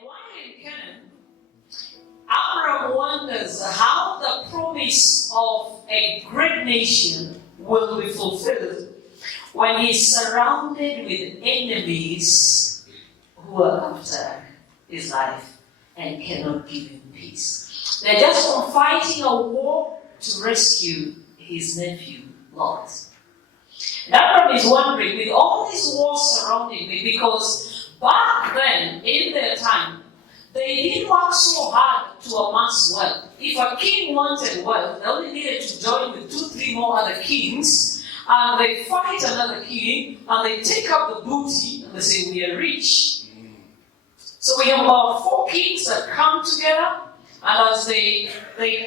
And while in Canaan, Abraham wonders how the promise of a great nation will be fulfilled when he's surrounded with enemies who are after his life and cannot give him peace. They're just fighting a war to rescue his nephew, Lot. And Abraham is wondering, with all these wars surrounding me, because back then, in their time, they didn't work so hard to amass wealth. If a king wanted wealth, they only needed to join with 2-3 more other kings, and they fight another king, and they take up the booty, and they say, we are rich. So we have about 4 kings that come together, and as they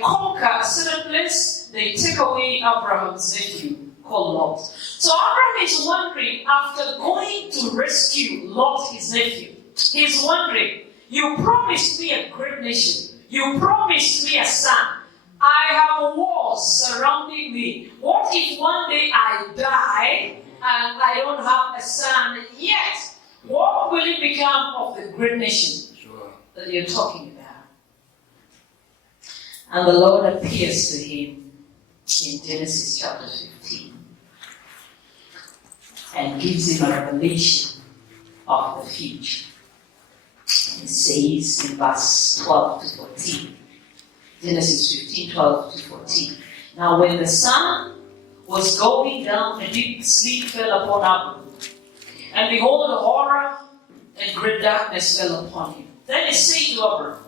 conquer a certain place, they take away Abraham's nephew, called Lot. So Abraham is wondering, after going to rescue Lot, his nephew, he's wondering, you promised me a great nation. You promised me a son. I have wars surrounding me. What if one day I die and I don't have a son yet? What will it become of the great nation that you're talking about? And the Lord appears to him in Genesis chapter 15 and gives him a revelation of the future. It says in verse 12 to 14, Genesis 15, 12 to 14. Now when the sun was going down, a deep sleep fell upon Abraham. And behold, a horror and great darkness fell upon him. Then he said to Abraham,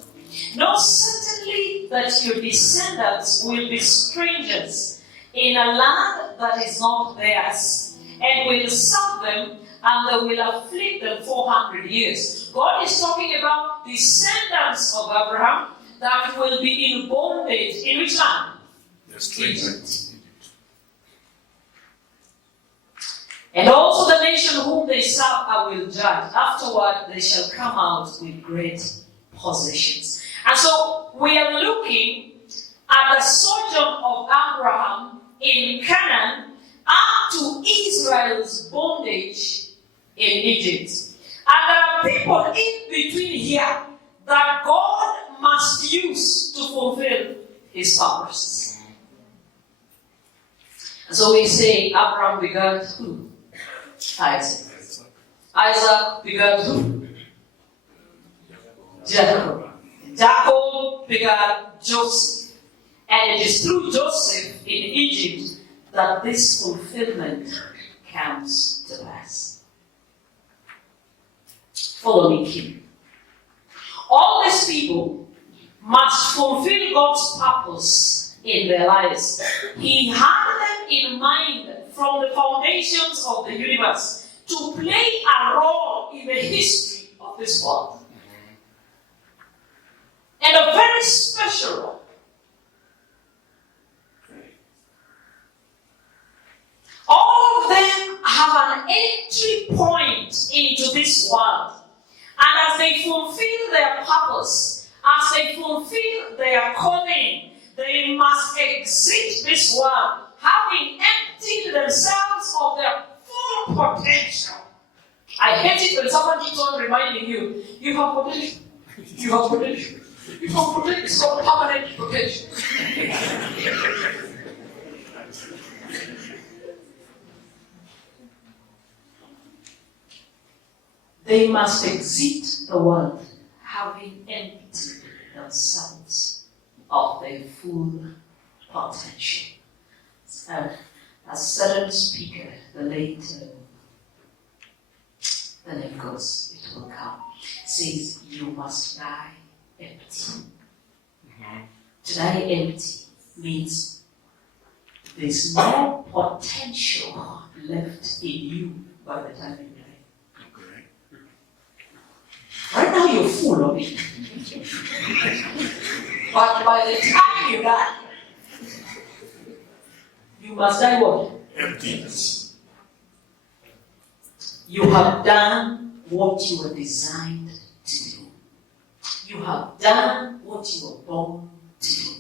know certainly that your descendants will be strangers in a land that is not theirs, and will serve them, and they will afflict them 400 years. God is talking about descendants of Abraham that will be in bondage. In which land? Egypt. And also the nation whom they serve I will judge. Afterward they shall come out with great possessions. And so we are looking at the sojourn of Abraham in Canaan up to Israel's bondage in Egypt. And there are people in between here that God must use to fulfill his purposes. And so we say Abraham begat who? Isaac. Isaac begat who? Jacob. Jacob begat Joseph. And it is through Joseph in Egypt that this fulfillment comes to pass. Follow me, King. All these people must fulfill God's purpose in their lives. He had them in mind from the foundations of the universe to play a role in the history of this world. And a very special role. All of them have an entry point into this world. And as they fulfill their purpose, as they fulfill their calling, they must exit this world having emptied themselves of their full potential. I hate it when someone keeps on reminding you, you have potential. You have potential. You have potential. It's called permanent potential. They must exit the world having emptied themselves of their full potential. A certain speaker, the late, the name goes, it will come, says, you must die empty. To die empty means there's no potential left in you by the time you die. Right now you're full of it. But by the time you die, you must die what? Emptiness. You have done what you were designed to do. You have done what you were born to do.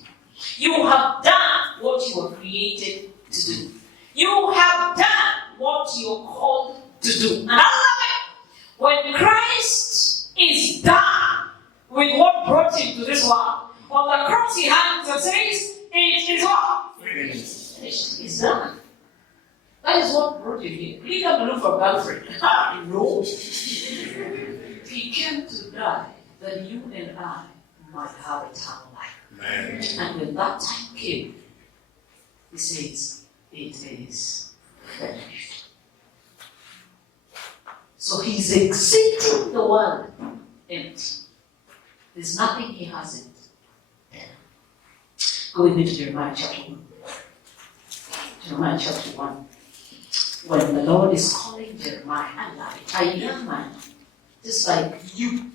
You have done what you were created to do. You have done what you're called to do. And I love it. When Christ is done with what brought him to this world. On the cross he hangs and says, it is what? Finished. It's done. That is what brought him here. He didn't come to look for a girlfriend. No. He came to die that you and I might have eternal life. Amen. And when that time came, he says, it is finished. So he's exiting the world empty. There's nothing he hasn't done. Go with me to Jeremiah chapter 1. Jeremiah chapter 1. When the Lord is calling Jeremiah, a young man, just like you.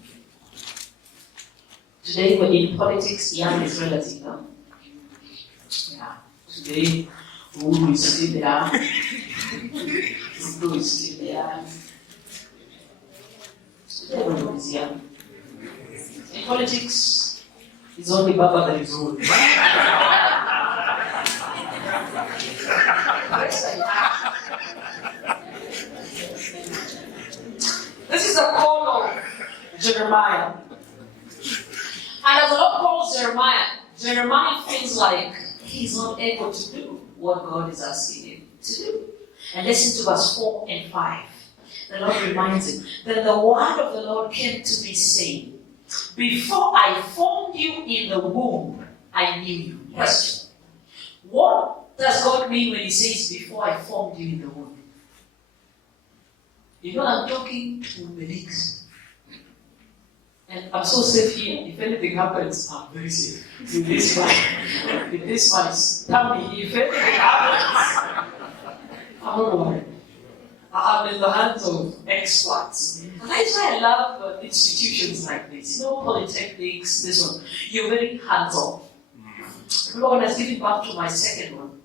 Today, when in politics, young is relative, no? Yeah. Today, who is still there? Who is still there? Today, everyone is young. In politics, it's only Baba that is old. This is the call of Jeremiah. And as the Lord calls Jeremiah, Jeremiah feels like he's not able to do what God is asking him to do. And listen to verse 4 and 5. The Lord reminds him that the word of the Lord came to me saying, before I formed you in the womb, I knew you. Question. What does God mean when he says, before I formed you in the womb? You know, I'm talking to Melix. And I'm so safe here. If anything happens, I'm very safe. With this one. With this one. Tell me, if anything happens, I'm not worried. I'm in the hands of experts. And that's why I love institutions like this. You know, polytechnics, this one. You're very hands-on. Remember when I was giving birth to my second one,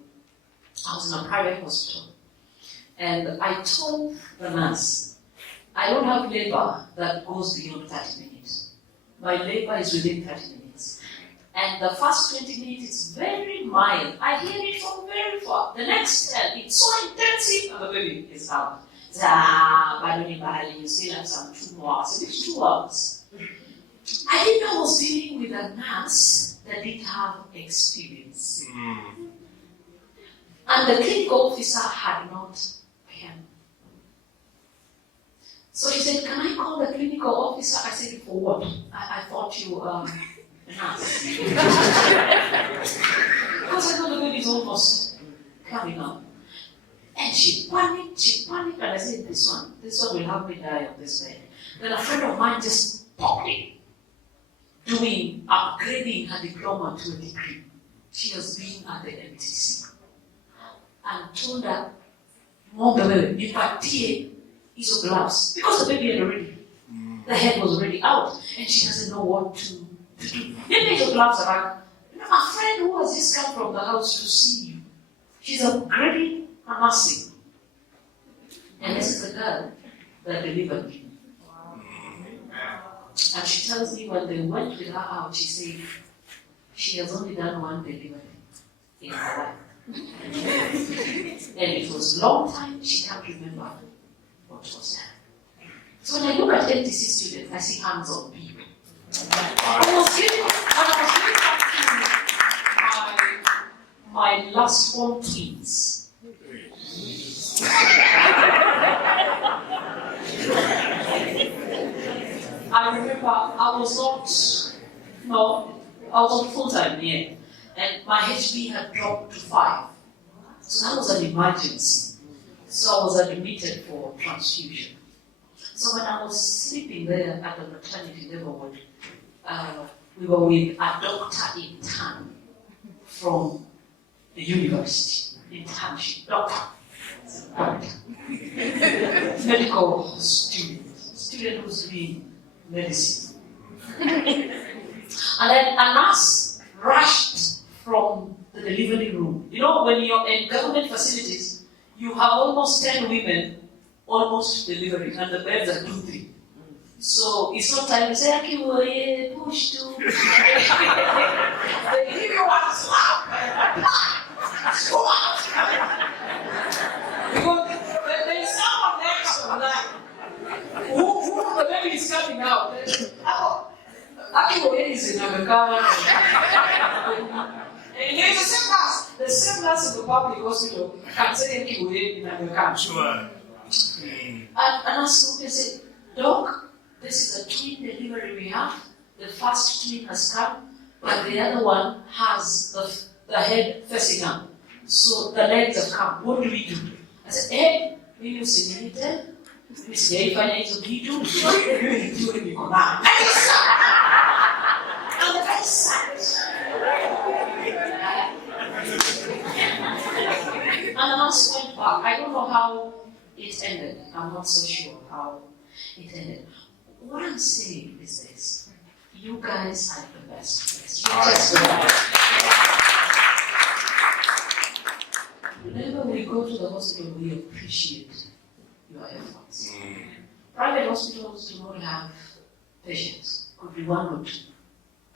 I was in a private hospital. And I told the nurse, I don't have labor that goes beyond 30 minutes. My labor is within 30 minutes. And the first 20 minutes is very mild. I hear it from very far. The next 10, it's so intensive, and the baby is out. You still have some 2 more hours. It's 2 hours. I didn't know I was dealing with a nurse that didn't have experience. And the clinical officer had not come. So he said, can I call the clinical officer? I said, for what? I thought you were a nurse. Because I know the baby is almost coming up. And she panicked, and I said, this one will have me die on this bed. Then a friend of mine just popped in, upgrading her diploma to a degree. She has been at the MTC. And told her, Mom, the baby, is of gloves. Because the baby had already, the head was already out. And she doesn't know what to do. Then these gloves are like, a friend who has just come from the house to see you. She's upgrading her nursing. And this is the girl that delivered me. And she tells me when they went with her out, she said, she has only done one delivery in her life. And it was a long time, she can't remember what was done. So when I look at NTC students, I see hands-on people. I was giving my last born twins. I remember I was on full-time here, and my HB had dropped to 5. So that was an emergency. So I was admitted for transfusion. So when I was sleeping there at the maternity neighborhood, we were with a doctor intern from the university. Internship, doctor. Medical student who's doing medicine. And then a nurse rushed from the delivery room. You know, when you're in government facilities, you have almost 10 women almost delivering, and the beds are 2-3. So it's not time to say, okay, push to. They give you one slap. Go out. Because there's someone next to that. Who the baby is coming out. Actually, is in America. And there's the same class in the public hospital can say in America. Sure. And I said, Doc, this is a twin delivery we have. The first twin has come, but the other one has the head facing up. So the legs have come. What do we do? I said, hey, we use it. We say, if I need to be doing it, I'm very sad. And the nurse went back. I don't know how it ended. I'm not so sure how it ended. What I'm saying is this. You guys are the best. You just whenever we go to the hospital, we appreciate your efforts. Private hospitals do not have patients. Could be one or two.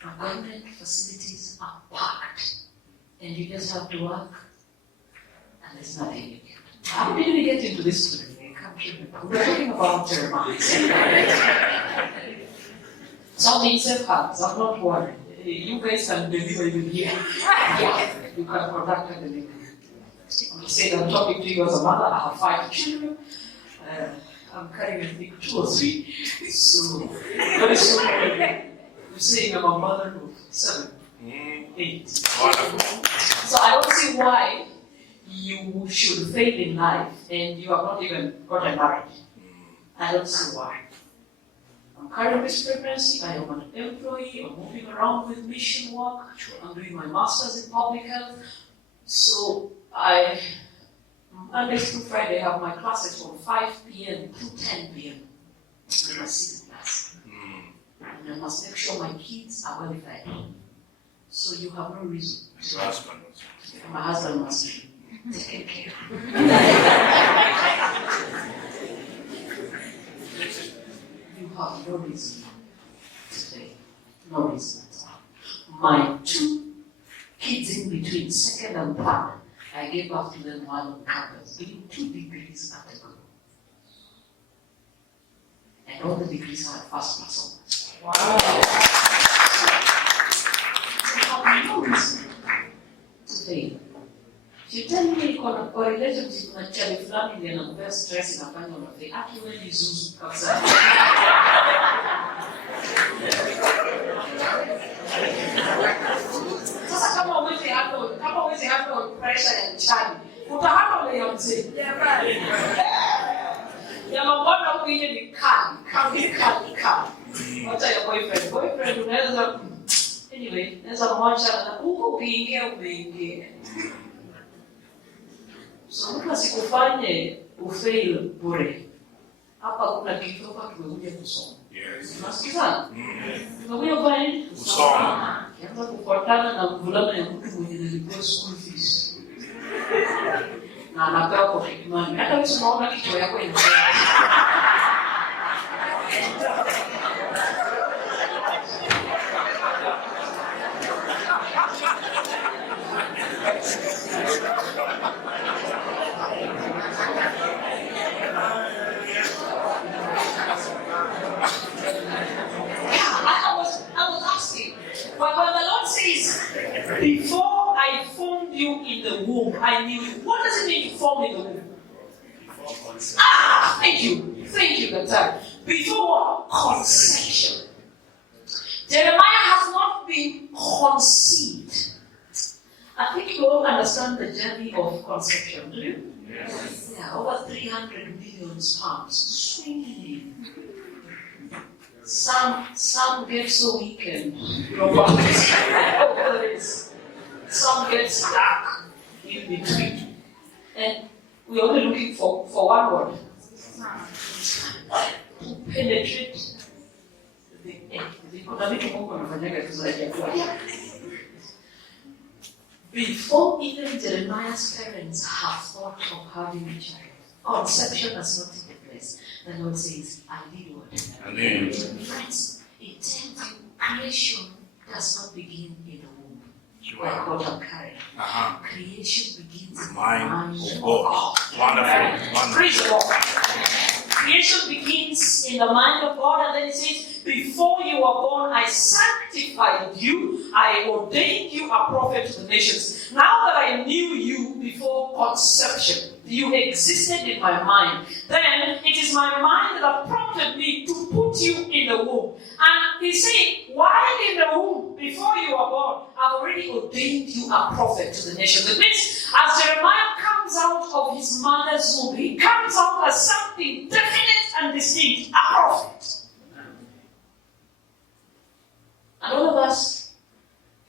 But government facilities are packed. And you just have to work. And there's nothing you can do. How did we get into this story? I can't remember. We're talking about Jeremiah. So being safe hands, I'm not worried. You guys can deliver even here. Yeah, you can conduct a delivery. I'm saying I'm talking to you as a mother. I have 5 children. I'm carrying, I think, 2 or 3. So, very soon, I'm saying I'm a mother of 7, 8. So I don't see why you should fail in life and you have not even gotten married. I don't see why. I'm carrying this pregnancy. I am an employee. I'm moving around with mission work. I'm doing my master's in public health. So Monday through Friday, I have my classes from 5 p.m. to 10 p.m. in my sixth class. And I must make sure my kids are well fed. So you have no reason. Your husband. My husband must be taken care of. You have no reason today. No reason at all. My 2 kids in between, 2nd and 3rd, I gave birth to them while on campus, getting 2 degrees at the go. And all the degrees are first class honors. Wow. You have no reason to fail. If you tell me you have a relationship with a child family and I'm stress in a family of the actually Jesus outside. Sasa kama uwezi handle pressure ya mchani, utahandle ya mzee. Ya mabwana huko nje ni kali. Wacha ya boyfriend unaweza anyway, unaweza mwacha na huko umeingia. So mtu asikufanye ufail bure. Hapa kuna kitu hapa tumekuja kusoma. Yes. Unasikiza? Tumekuja kufanya kusoma. Kianza kufuatana na mvulana ya mtu mwenye nilipia school fees. Na anapewa pocket money. Hata wewe unaona kichwa yako inakaa. Before I formed you in the womb, I knew you. What does it mean to form in the womb? Thank you, Doctor. Before conception. Jeremiah has not been conceived. I think you all understand the journey of conception, do you? Yes. Yeah, over 300 million sperms swinging. Some get so weak and some get stuck in between. And we're only looking for one word. To penetrate the before even Jeremiah's parents have thought of having a child, conception has not taken place. The Lord says, I did what? Amen. Friends, it tells you creation does not begin in the womb. Sure. Like what I'm carrying. Creation begins in the Mind mind of of God. God. Wonderful. Praise the Lord. Creation creation begins in the mind of God, and then it says, before you were born, I sanctified you, I ordained you a prophet to the nations. Now that I knew you before conception, you existed in my mind. Then it is my mind that prompted me to put you in the womb. And he said, while in the womb, before you were born, I've already ordained you a prophet to the nations. It means as Jeremiah comes out of his mother's womb, he comes out as something definite and distinct, a prophet. And all of us,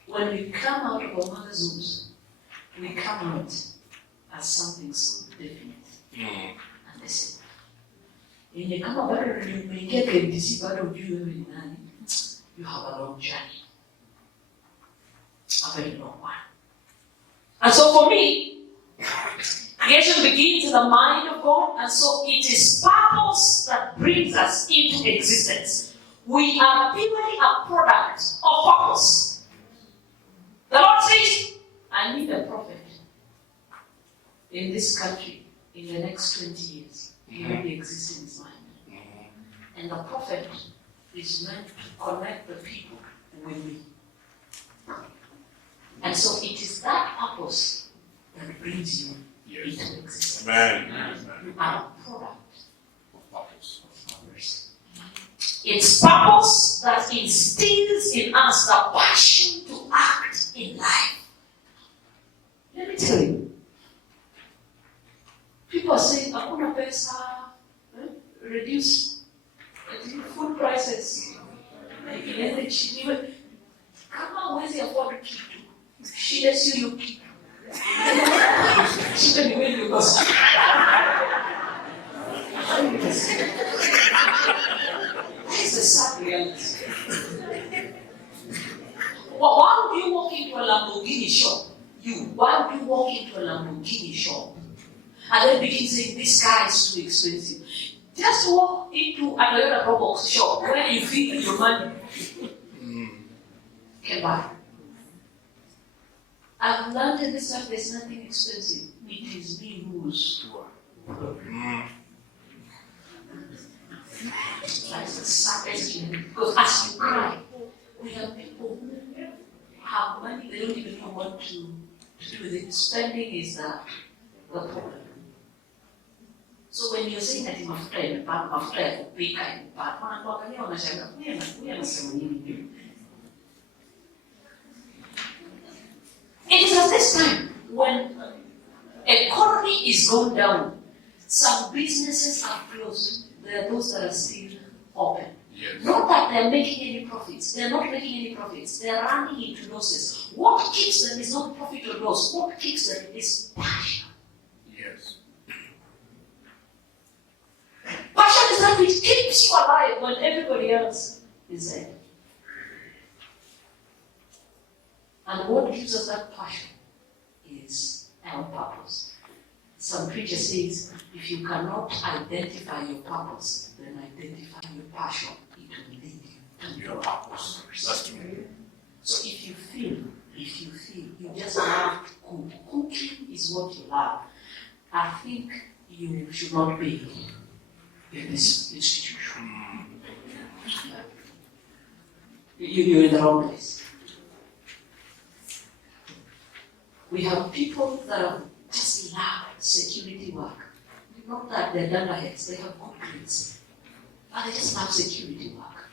when we come out of our mother's wombs, we come out as something so definite and distinct. Yenye kama bado umeingia KMTC bado hujui wewe ni nani, you have a long journey, a very long one. And so for me, creation begins in the mind of God, and so it is purpose that brings us into existence. We are purely a product of purpose. The Lord says, I need a prophet in this country in the next 20 years. He already exists in his mind. And the prophet is meant to connect the people with me. And so it is that purpose that brings you into existence. Amen. You are a product of purpose. It's purpose that instills in us the passion to act in life. Let me tell you, people are saying, "Hakuna pesa, reduce food prices, energy." Kama huwezi afford kitu, shida sio hiyo kitu. Shida ni wewe ukosa. It's a sad reality. Why would you walk into a Lamborghini shop? Why would you walk into a Lamborghini shop and then begin saying, this car is too expensive? Just walk into a Toyota Probox shop where you feel your money can buy. I've learned in this life there's nothing expensive. It is me who's That's the saddest thing. Because as you cry, we have people who have money, they don't even know what to do with it. Spending is the problem. So when you're saying that mafuta ya kupika imepanda, wanakuangalia wanashangaa, huyu anasema nini? It is at this time when economy is going down, some businesses are closed. There are those that are still open. Yes. Not that they're making any profits. They're not making any profits. They're running into losses. What keeps them is not profit or loss. What keeps them is passion. Yes. Passion is that which keeps you alive when everybody else is dead. And what gives us that passion is our purpose. Some preacher says, if you cannot identify your purpose, then identify your passion. It will lead you to your purpose. That's true. So if you feel you just love to cook, cooking is what you love, I think you should not be in this institution. You're in the wrong place. We have people that are just love security work. Not that they're dunderheads, they have good grades. But they just love security work.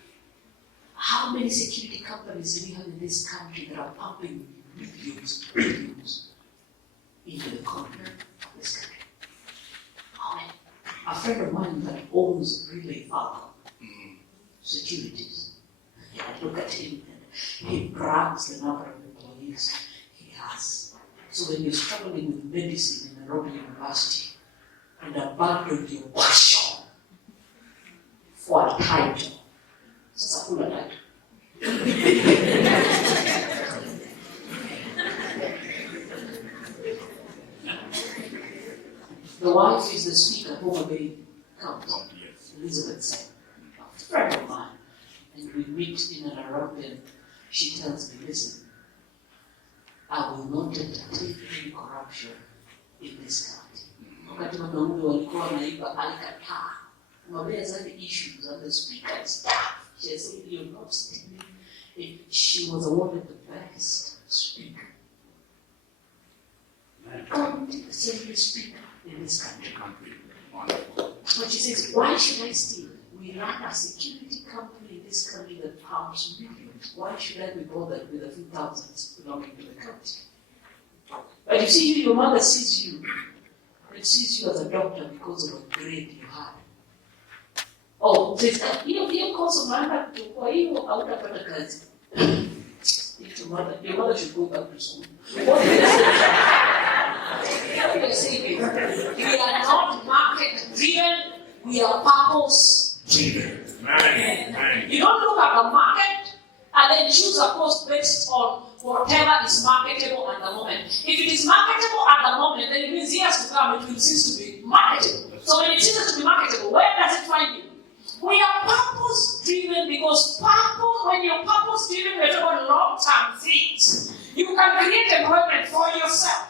How many security companies do we have in this country that are pumping billions into the economy of this country? How many? A friend of mine that owns relay securities. I look at him and he brags the number of employees he has. So when you're struggling with medicine in Nairobi University and abandon your passion for a title, sasa kula title. The wife is the speaker, Homa Bay County, Elizabeth said, a friend of mine, and we meet in and around them. She tells me, listen, I will not entertain any corruption in this country. Wakati wanaume walikuwa wanaiba alikataa. Maria had the issues and the speaker is tough. She said, you're not stealing. She was awarded the best speaker. Assembly speaker in this country. But she says, why should I steal? We run a security company in this country that pumps millions. Why should I be bothered with a few thousands belonging to the country? But you see, your mother sees you. It sees you as a doctor because of a grade you had. Oh, says, hiyo course unaenda kwa hiyo hautapata kazi. Your mother should go back to school. What is it? We are not market driven, we are purpose driven. You don't look at the market and then choose a course based on whatever is marketable at the moment. If it is marketable at the moment, then it means years to come it will cease to be marketable. So when it ceases to be marketable, where does it find you? We are purpose driven because purpose, when you're purpose driven, we're talking about long-term things. You can create employment for yourself.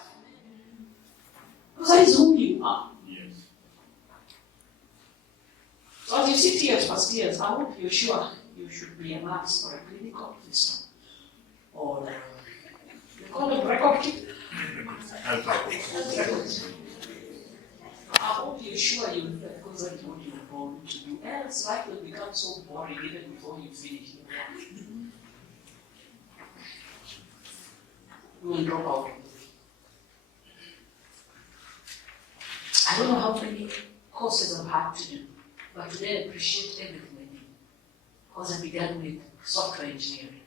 Because that is who you are. Yes. So as you sit here as first years, I hope you're sure you should be a nurse or a clinical officer. Or you call it record keeper. I hope you're sure you because that's what you were born to do. Else life will become so boring even before you finish your work. You will drop out. I don't know how many courses I've had to do, but today I appreciate everything I did. Because I began with software engineering.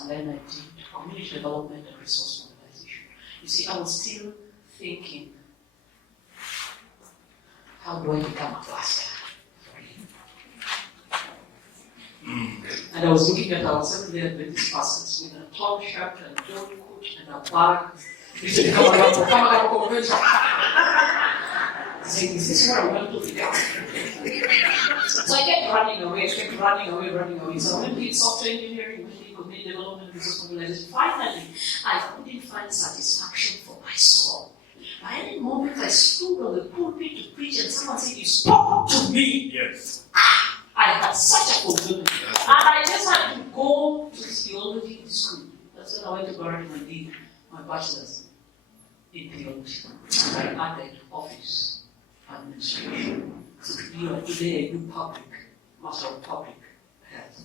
And then I did community development and resource mobilization. You see, I was still thinking, how do I become a pastor? And I was looking at our Seventh-day Adventist pastors with a clown shirt and a joint coat and a bag. He said, come on, convention. I said, is this what I want to become? So I kept running away. So I went to software engineering, community development, resource mobilization. Finally, I couldn't find satisfaction for my soul. By any moment I stood on the pulpit to preach and someone said, you spoke to me. Yes. I had such a fulfillment. And I just had to go to theology school. That's when I went to Barrington and did my bachelor's in theology. And I added office administration. So today I do public, master of public health.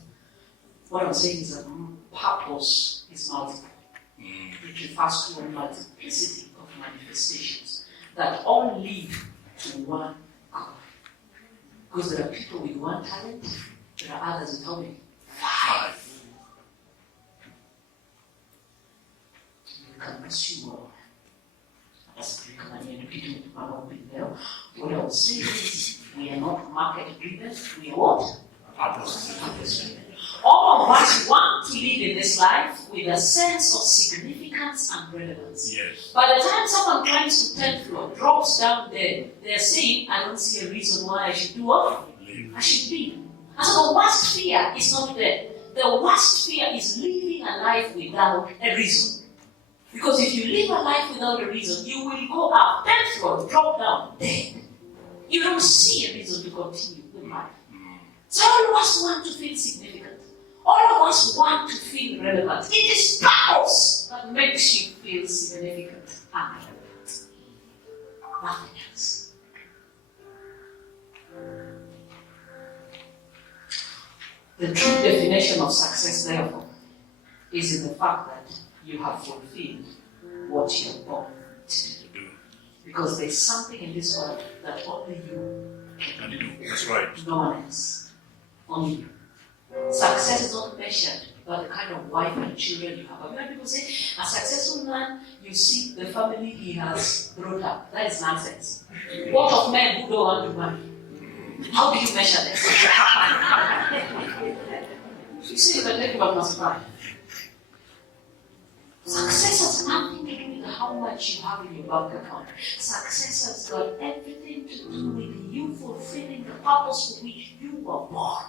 What I'm saying is that purpose is multiple. It refers to a multiplicity of manifestations that all lead to one goal. Because there are people with one talent, there are others with how many? 5. You can pursue all. That's what I would say is we are not market driven, we are what? Purpose driven. All of us want to live in this life with a sense of significance and relevance. Yes. By the time someone climbs to 10th floor, drops down there, they're saying, I don't see a reason why I should do what? I should live. And so the worst fear is not death. The worst fear is living a life without a reason. Because if you live a life without a reason, you will go up 10th floor, drop down, dead. You don't see a reason to continue with life. So all of us want to feel significant. All of us want to feel relevant. It is purpose that makes you feel significant and relevant. Nothing else. The true definition of success, therefore, is in the fact that you have fulfilled what you are born to do. Because there's something in this world that only you can do. That's right. No one else. Only you. Success is not measured by the kind of wife and children you have. I've heard people say, a successful man, you see the family he has brought up. That is nonsense. What of men who don't want to marry? How do you measure this? You see, the next one must cry. Success has nothing to do with how much you have in your bank account. Success has got everything to do with you fulfilling the purpose for which you were born.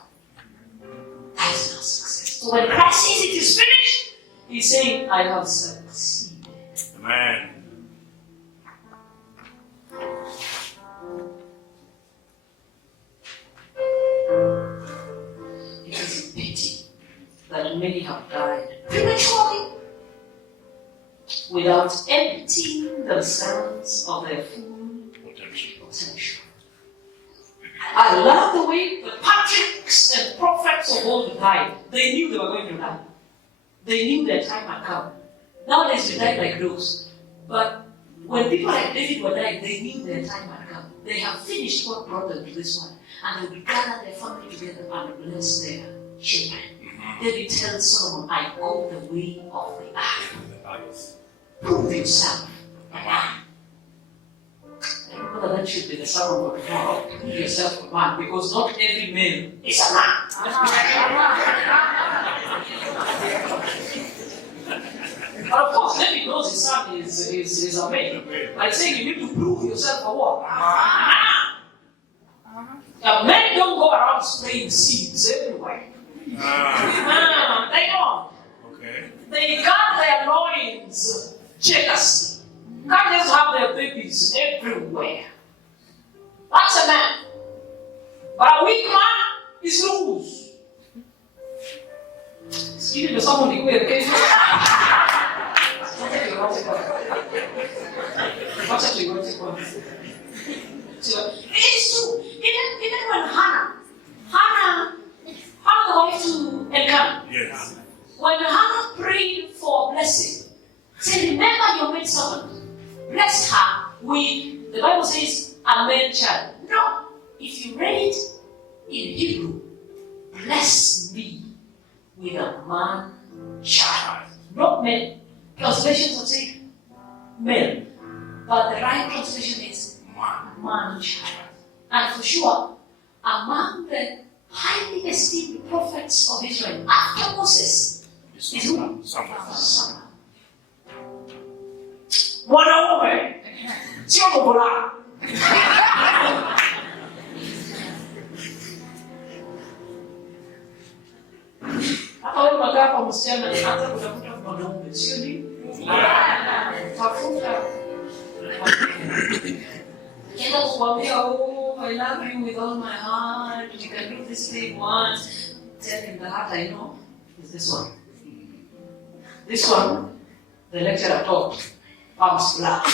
That is not success. So when Christ says it is finished, he's saying, I have succeeded. Amen. and many have died prematurely without emptying themselves of their full potential. I love the way the patriarchs and prophets of old died. They knew they were going to die. They knew their time had come. Nowadays we die like those. But when people like David were dying, they knew their time had come. They have finished what brought them to this one. And they will gather their family together and bless their children. David tells Solomon, I go the way of the earth. Prove yourself a man. That should be the sermon for tomorrow. Prove yourself a man, because not every man is a man. But of course, David knows his son is a man. Like saying you need to prove yourself a what? Now, men don't go around spraying seeds everywhere. They don't. Okay. They guard their loins jealously. Can't just have their babies everywhere. That's a man. But a weak man is loose. Speaking to someone who is okay. It is true. Even when Hannah, the wife to Elkanah, yes. When Hannah prayed for blessing, said, remember your maidservant. Bless her with, the Bible says, a male child. No. If you read it in Hebrew, bless me with a man child. Not male. Translations will say male. But the right translation is man child. And for sure, among the highly esteemed prophets of Israel, after Moses, is who? Samuel. Wanaume sio mvulana. Hata wewe unakaa hapa msichana hata kutafuta mwanaume sio ni? Tafuta. Kenda kuambia I love you with all my heart. You can do this thing once. Tell him the heart I know is this one. This one, the lecturer taught. Arms black.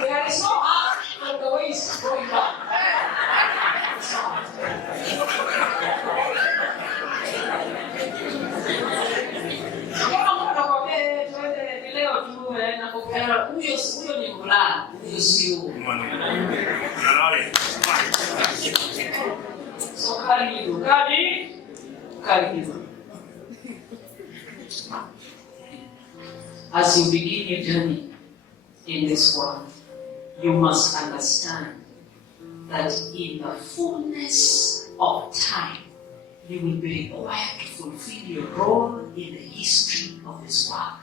There is no art from the waist going down. It's not. Huyo ni mvulana, huyo sio. So karibu. As you begin your journey in this world, you must understand that in the fullness of time, you will be required to fulfill your role in the history of this world.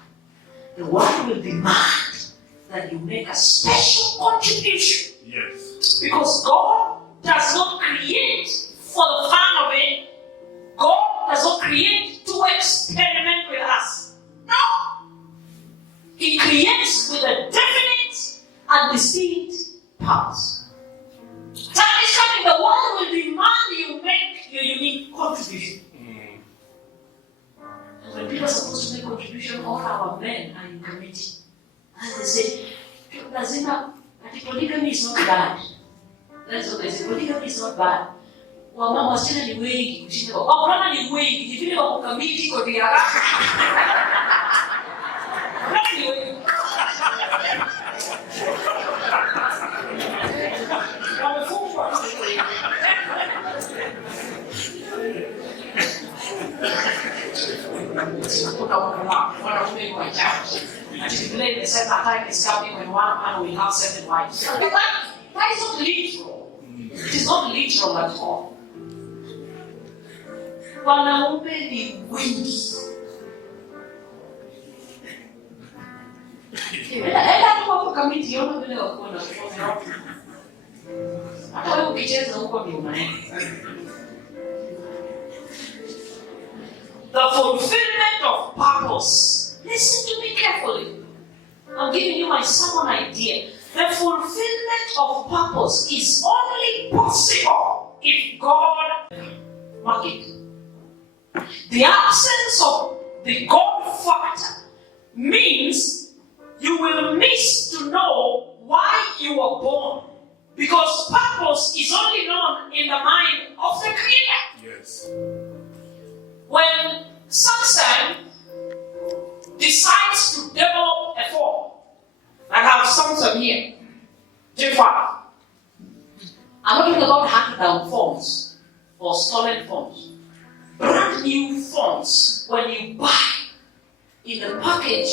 The world will demand that you make a special contribution. Yes. Because God does not create for the fun of it. God does not create to experiment with us. No. He creates with a definite and distinct purpose. Time is coming, the world will demand you make your unique contribution. And when people are supposed to make contribution, all our men are in committee. And they say, polygamy is not bad. That's what they say. Polygamy is not bad. Wamama wasichana ni wengi kushinda wavulana ni wengi. Ni vile wako kamiti kwa biara. Ni wengi. Wamefungwa. Wanaume kwa chache. And to believe they said that time is coming when one man will have 7 wives. That is not literal. It is not literal at all. Wanaume ni wengi. Enda tu hapo kamiti yona vile wako na kuona. Hata wewe ukicheza huko ndio unaenda. The fulfillment of purpose. Listen to me carefully. I'm giving you my sermon idea. The fulfillment of purpose is only possible if God market. The absence of the God factor means you will miss to know why you were born. Because purpose is only known in the mind of the Creator. Yes. When Samson decides to develop a phone, I have Samson here, J5. I'm not talking about hand-down phones or stolen phones. Brand new phones, when you buy, in the package,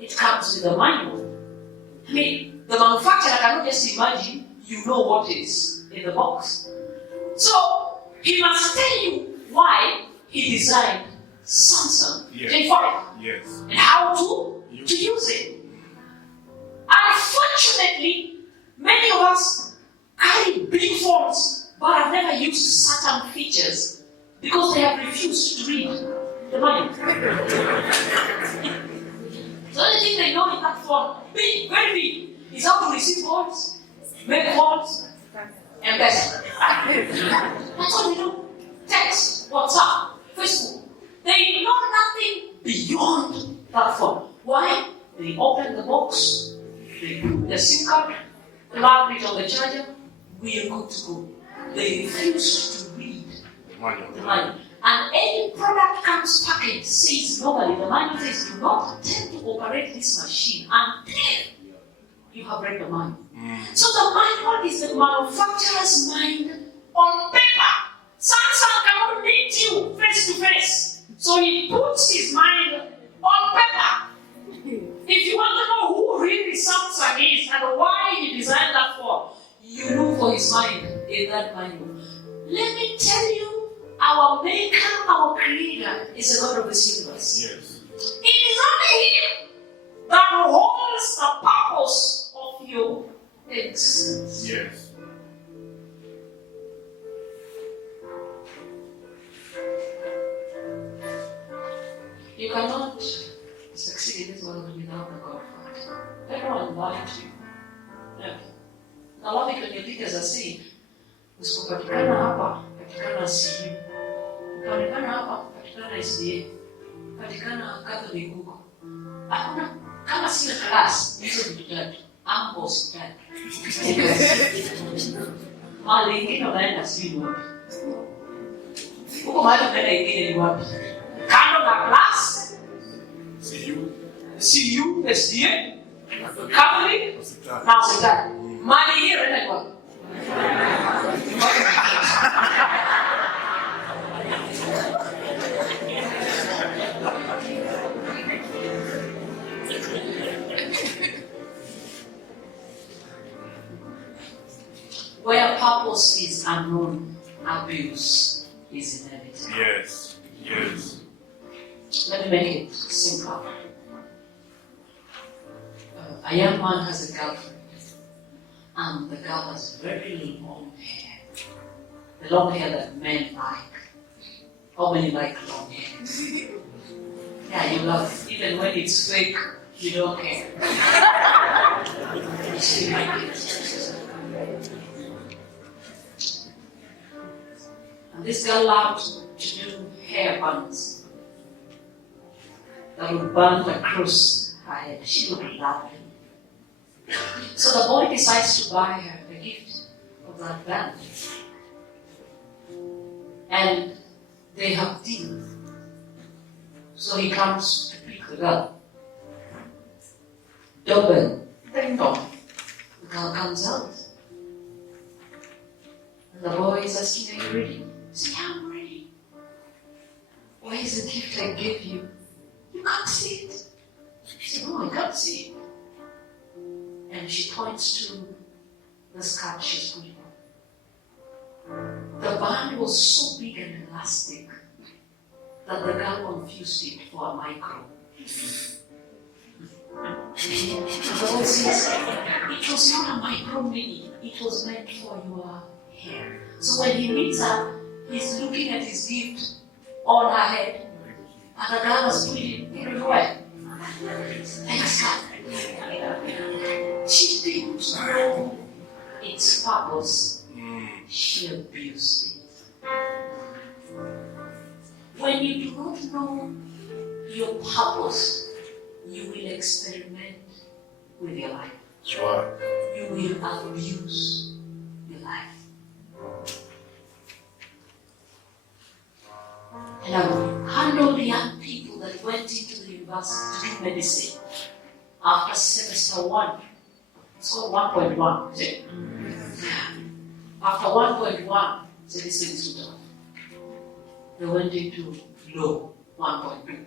it comes with a manual. I mean, the manufacturer cannot just imagine you know what is in the box. So, he must tell you why he designed Samsung J5 and how to use it. Unfortunately, many of us carry big phones but have never used certain features because they have refused to read the manual. The only thing they know in that phone, big, very big, is how to receive calls, make calls, and best. That's all they know. Text, WhatsApp, Facebook. They know nothing beyond that phone. Why? They open the box, they put the SIM card, plug it on the charger, we are good to go. They refuse to read the manual. And any product comes packaged says normally, the manual says do not attempt to operate this machine until you have read the manual. So the manual is the manufacturer's mind on paper. Samsung cannot meet you face to face. So he puts his mind on paper. If you want to know who really Samsung is and why he designed that phone, you look for his mind in that manual. Let me tell you, our Maker, our Creator, is the God of this universe. Yes. It is only Him that holds the purpose of your existence. Yes. You cannot succeed in this world without the God factor. Everyone lied to you. Yeah. Now, what when your leaders are saying, usipopatikana hapa, patikana CU. Ukipatikana hapa, patikana SDA. Patikana Catholic huko. Hakuna, kama sina class, hizo vitu tatu. Ama hospitali. Mahali ingine unaenda sijui wapi. Huko mahali unaenda ingine ni wapi? Kando na class, CU, SDA, Catholic, na hospitali. Mahali ingine unaenda ni wapi? Where purpose is unknown, abuse is inevitable. Yes. Yes. Let me make it simple. A young man has a girlfriend, and the girl has very long hair. The long hair that men like. How many like long hair? Yeah, you love it. Even when it's fake, you don't care. You still like it. And this girl loved to do hair buns that would band across her head. She looked lovely. So the boy decides to buy her a gift of that band. And they have dinner. So he comes to pick the girl. Doorbell, ding dong. The girl comes out. And the boy is asking, are you ready? He says, yeah, I'm ready. Where is the gift I gave you? You can't see it. He said, no, I can't see it. And she points to the skirt she's putting on. The band was so big and elastic that the girl confused it for a micro. The boy says, it was not a micro mini, it was meant for your hair. So when he meets her, he's looking at his gift on her head, and the girl has put it everywhere. Like a scarf. She didn't know its purpose. She abused it. When you do not know your purpose, you will experiment with your life. Sure. You will abuse your life. And I will handle the young people that went into the university to do medicine after semester 1. It's called 1.1. After 1.1, so this is too tough. They went into law 1.2.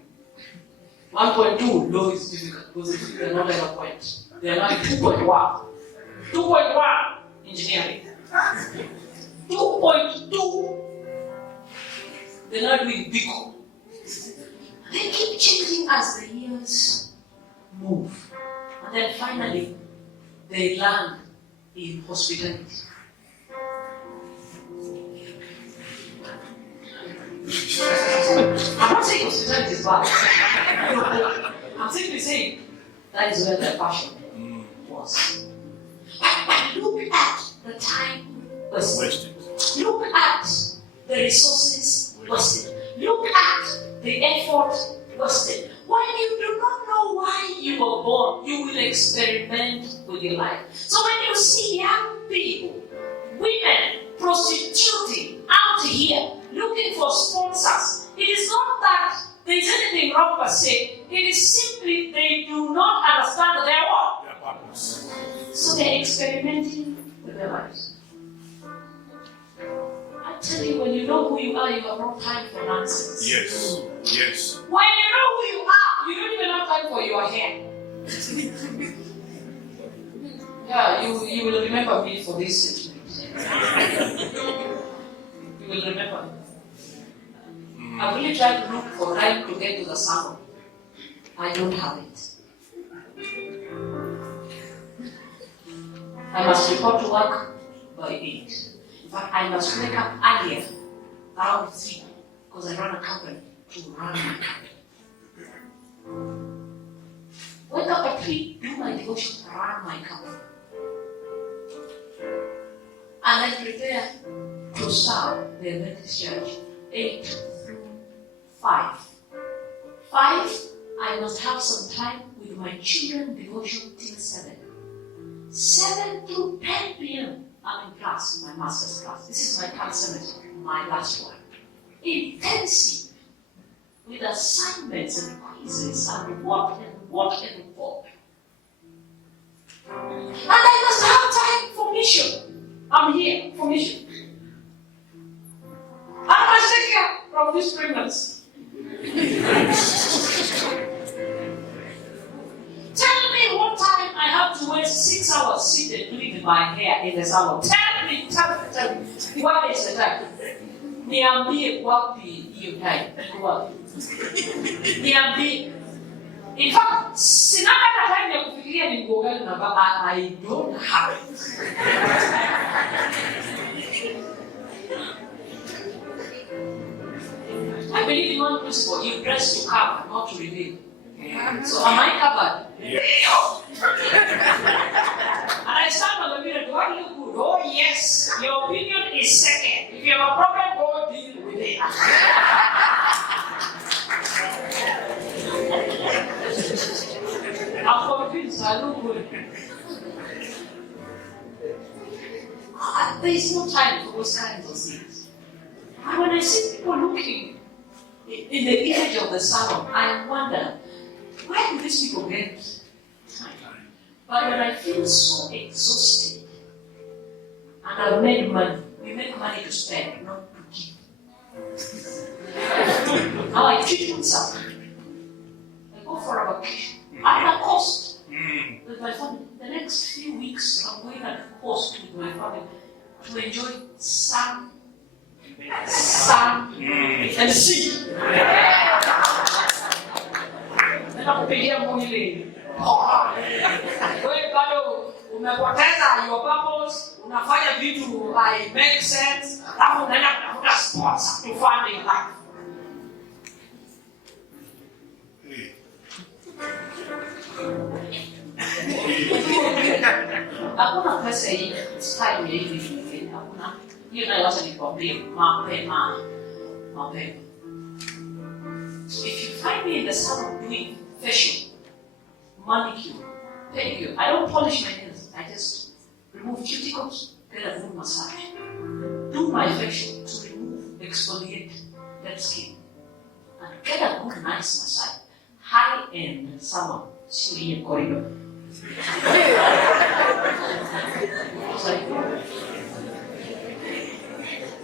1.2, law is difficult because they are not at a point. They are now in 2.1. 2.1, engineering. 2.2, they're not doing BICO. They keep changing as the years move. And then finally, they land in hospitality. I'm not saying hospitality is bad. I'm simply saying that is where their passion was. But look at the time wasted. Look at the resources wasted. Look at the effort wasted. When you do not know why you were born, you will experiment with your life. So when you see young people, women prostituting out here, looking for sponsors, it is not that there is anything wrong per se. It is simply they do not understand their what? Their purpose. So they're experimenting with their lives. I tell you, when you know who you are, you have no time for nonsense. Yes. Yes. When you know who you are, you don't even have time for your hair. Yeah, you will remember me for this statement. You will remember. I really tried to look for time to get to the salon. I don't have it. I must report to work by 8. In fact, I must wake up earlier, around 3, because I run a company to run my company. Wake up at 3, do my devotion, run my company. And then prepare to serve the Adventist church 8 through 5. 5, I must have some time with my children devotion till 7. 7 to 10 p.m. I'm in class, my master's class. This is my third semester, my last one. Intensive, with assignments and quizzes and what. And I must have time for mission. I'm here for mission. I must take care of these pregnancy. Tell me what time I have to waste 6 hours seated doing my hair in the salon. Tell me. What is the time? Niambie wapi hiyo time. Niambie. In fact, sina hata time ya kufikiria ni nguo gani navaa. I don't have it. I believe in one principle: you dress to cover, not to reveal. So am I covered? Yes. And I stand on the mirror. Do I look good? Oh yes. Your opinion is second. If you have a problem, go deal with it. I'm convinced I look good. There is no time for those kinds of things. And when I see people looking in the image of the salon, I wonder, where do these people get time? But when I feel so exhausted, and I've made money, we make money to spend, not to give. Now I treat myself. I go for a vacation at a cost with my family. The next few weeks, I'm going at a cost with my family to enjoy sun, and sea. Nakupigia mwili. Wewe bado umepoteza your purpose, unafanya vitu I make sense, alafu unaenda kutafuta sponsor to fund your life. Hakuna pesa hii, style ya hivi. Hakuna. Hiyo nayo wacha nikwambie mapema. mapema. If you find me in the salon doing facial, manicure, pedicure, I don't polish my nails. I just remove cuticles, get a good massage. Do my facial to remove, exfoliate dead skin. And get a good, nice massage. High-end salon, see in corridor.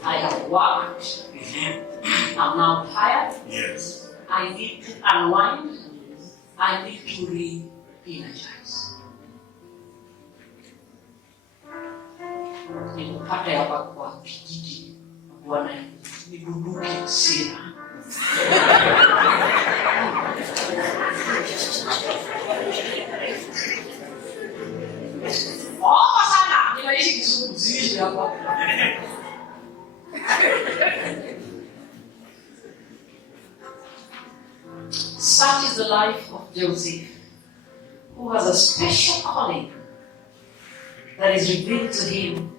I have worked. I'm now tired. Yes. I need to unwind. I need to re-energize. Nikupata hapa kwa kijiji, Bwana nibuduke sina. Oh sana, ninaishi Kisumu, siishi hapa. Such is the life of Joseph, who has a special calling that is revealed to him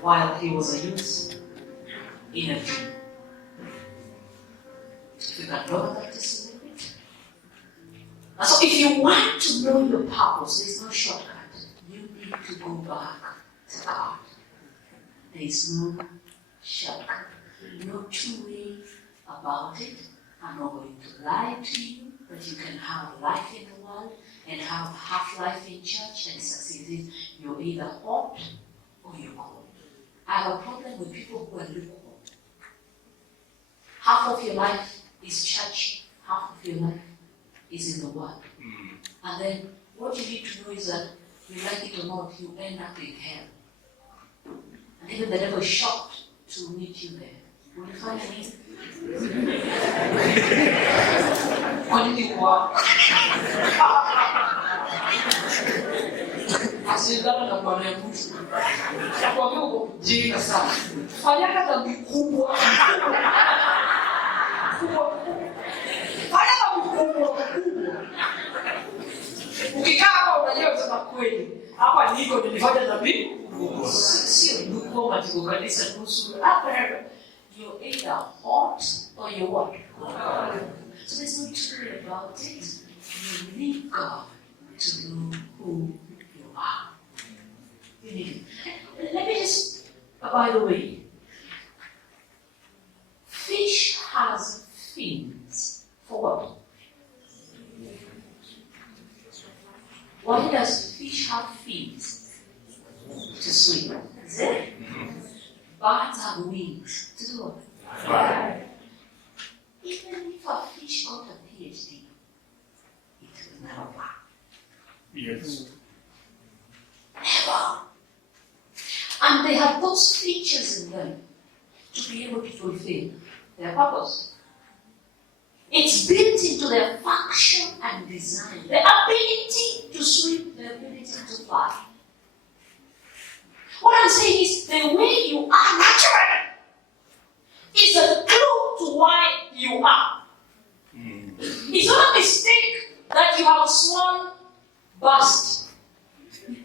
while he was a youth in a dream. If you can know that, just a little bit. And so if you want to know your purpose, there's no shortcut. You need to go back to God. There is no shortcut. No two ways about it. I'm not going to lie to you, but you can have life in the world and have half life in church and succeed. You're either hot or you're cold. I have a problem with people who are lukewarm. Half of your life is church, half of your life is in the world. And then what you need to know is that you like it or not, you end up in hell. And even the devil is shocked to meet you there. Will you find me? When you walk, asindana na Bwana Yesu. Nakwambia uko kujinga sana. Fanya hata mikubwa. Fanya hata mikubwa. Ukikaa hapa unajua kusema kweli. Hapa niko nilifanya dhambi kubwa. Sio ndugu matiko kanisa nusu. Hapa you're either hot or you're what? So there's no truth about it. You need God to know who you are. You need Him. Let me just, by the way, fish has fins. For what? Why does fish have fins? To swim. Is it? Birds have wings. To do what? Fly. Even if a fish got a PhD, it will never fly. Yes. Never. And they have those features in them to be able to fulfill their purpose. It's built into their function and design. The ability to swim, the ability to fly. What I'm saying is the way you are naturally is a clue to why you are. It's not a mistake that you have a small bust.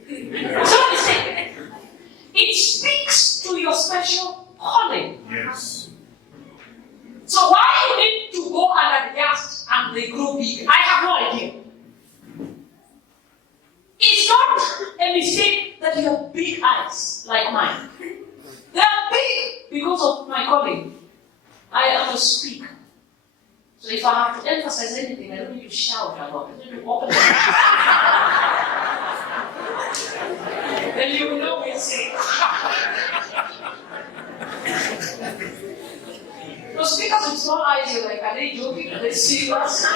It's not a mistake. It speaks to your special calling. Yes. So why you need to go and adjust and they grow big, I have no idea. It's not a mistake that you have big eyes like mine. They are big because of my calling. I am a speaker. So if I have to emphasize anything, I don't need to shout about it. I need to open my mouth. Then you will know we're saying. So speakers with small eyes, you're like, are they joking? Are they serious?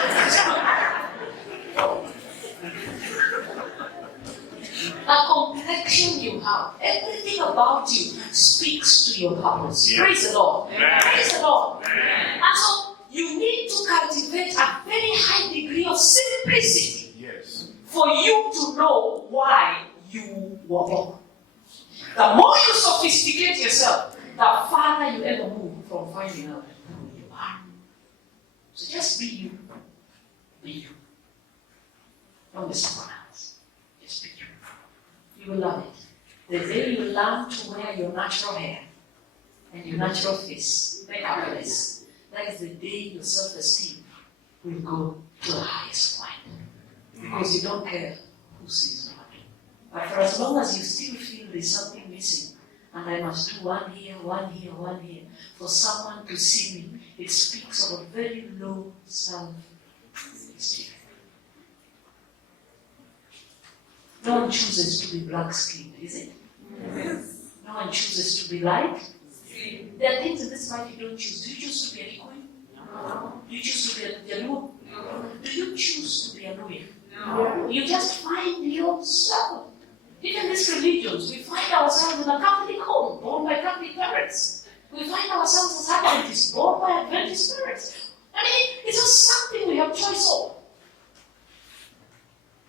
The complexion you have, everything about you speaks to your purpose. Yeah. Praise the Lord. Yeah. Praise the Lord. Yeah. And so you need to cultivate a very high degree of simplicity. Yes. For you to know why you were born. The more you sophisticate yourself, the farther you ever move from finding out who you are. So just be you. Be you. Don't be someone else. Just be you. You will love it. The day you learn to wear your natural hair and your natural face, make up for this, that is the day your self-esteem will go to the highest point. Because you don't care who sees what. But for as long as you still feel there's something missing, and I must do one here, for someone to see me, it speaks of a very low self-esteem. No one chooses to be black-skinned, is it? Yes. No one chooses to be light. There are things in this life you don't choose. Do you choose to be a Kikuyu? No. Do you choose to be a Jaluo? No. Do you choose to be a Luya? No. You just find yourself. Even these religions, we find ourselves in a Catholic home, born by Catholic parents. We find ourselves as Adventists, born by Adventist parents. I mean, it's just something we have choice of.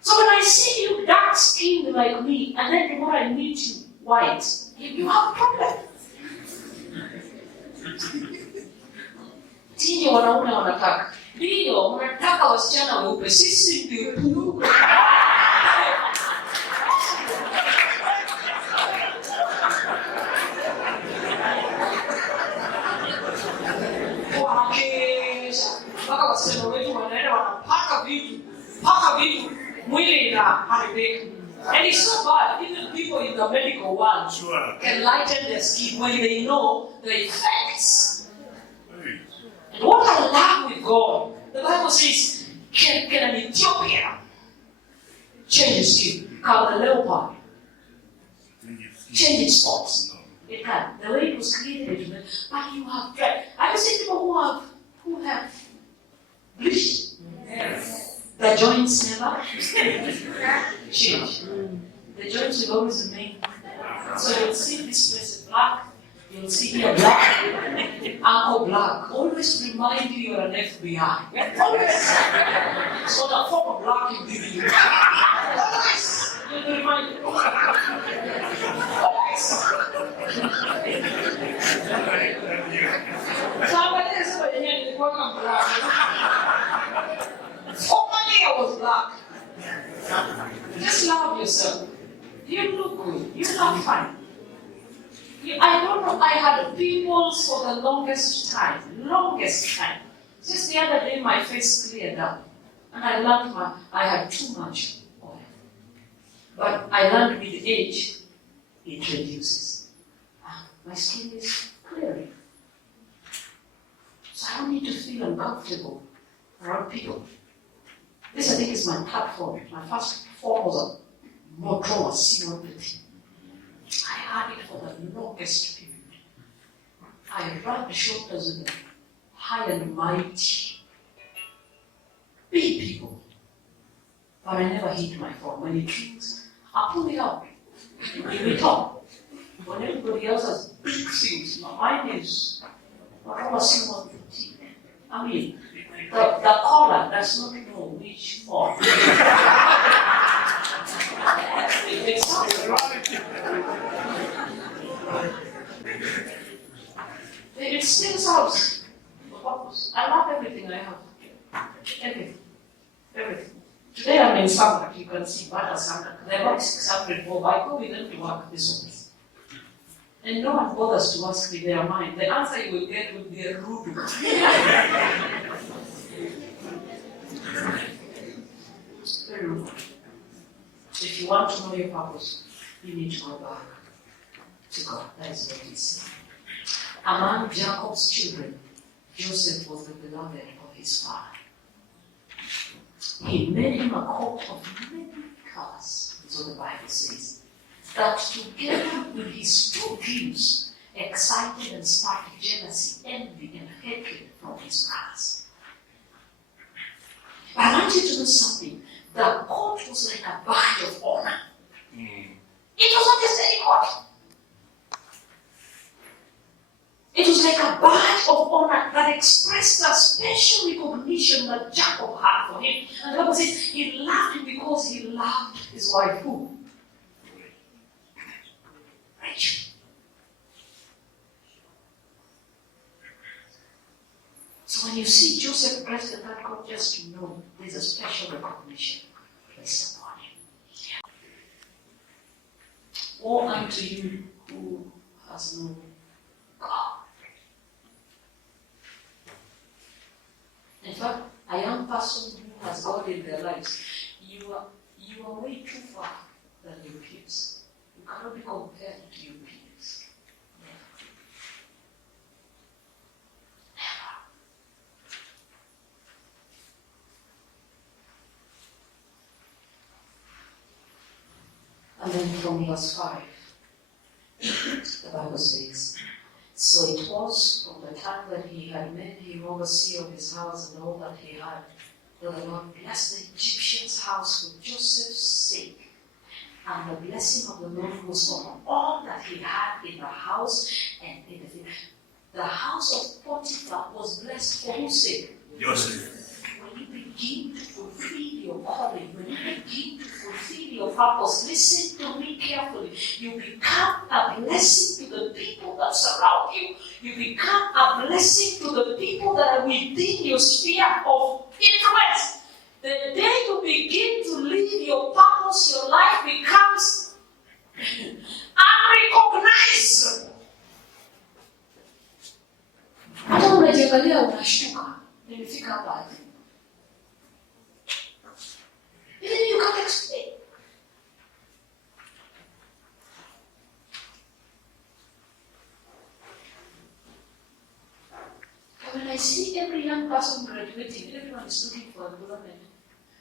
So when I see you dark-skinned like me, and then tomorrow I meet you white, you have a problem. Tini wanaume wanataka. Ndio, wanataka wasichana weupe. Sisi ndio puu. Wanakesha. Mpaka wasichana wetu wanaenda wanapaka vitu. Mwili inaharibika. And it's so bad. Even people in the medical world can lighten their skin when they know the effects. And what I love with God, the Bible says, can an Ethiopian change his skin? Can the leopard change its spots? It can. The way it was created, but you have tried. Have you seen people who have bleached? Yes. The joints never change. The joints will always remain. So you'll see this place is black, you'll see here black, ankle black. Always remind you you're an FBI. Always. So the form of black you give you. Always. You'll remind you. Always. Somebody is going to welcome black. Formerly I was black. Just love yourself. You look good. You have fun. I don't know, I had pimples for the longest time. Just the other day my face cleared up. And I learned I had too much oil. But I learned with age, it reduces. My skin is clearing. So I don't need to feel uncomfortable around people. This, I think, is my third form. My first form was a MOKORO C130. I had it for the longest period. I rubbed shoulders with them, high and mighty, big people. But I never hit my form. When it drinks, I pull it out. We talk. When everybody else has big things, mine is MOKORO C130. I mean, the collar does not know which form. It still serves the purpose. I love everything I have. Everything. Today I'm in Samdak, you can see Bata Samdak. There are 600 more. I go with them to work this office. And no one bothers to ask me their mind. The answer you will get will be a rude. Very rude. If you want to know your purpose, you need to go back to God. That is what he said. Among Jacob's children, Joseph was the beloved of his father. He made him a coat of many colors, is what the Bible says, that together with his two dreams excited and sparked jealousy, envy, and hatred from his brothers. I want you to know something. The coat was like a badge of honor. It was not just any coat. It was like a badge of honor that expressed the special recognition that Jacob had for him. And the Bible says he loved him because he loved his wife. Who? Rachel. So when you see Joseph dressed in that coat, just know there's a special recognition placed upon him. Woe unto you who has no God. And then from verse 5, the Bible says, so it was from the time that he had made him overseer of his house and all that he had, that the Lord blessed the Egyptian's house for Joseph's sake. And the blessing of the Lord was on all that he had in the house and in the field. The house of Potiphar was blessed for whose sake? Joseph. When you begin to fulfill your calling, when you begin to fulfill your purpose, listen to me carefully. You become a blessing to the people that surround you. You become a blessing to the people that are within your sphere of influence. The day you begin to live your purpose, your life becomes unrecognizable. Hata unajiangalia unashtuka, nimefika hapa. Even you can't explain. When I see every young person graduating, everyone is looking for employment.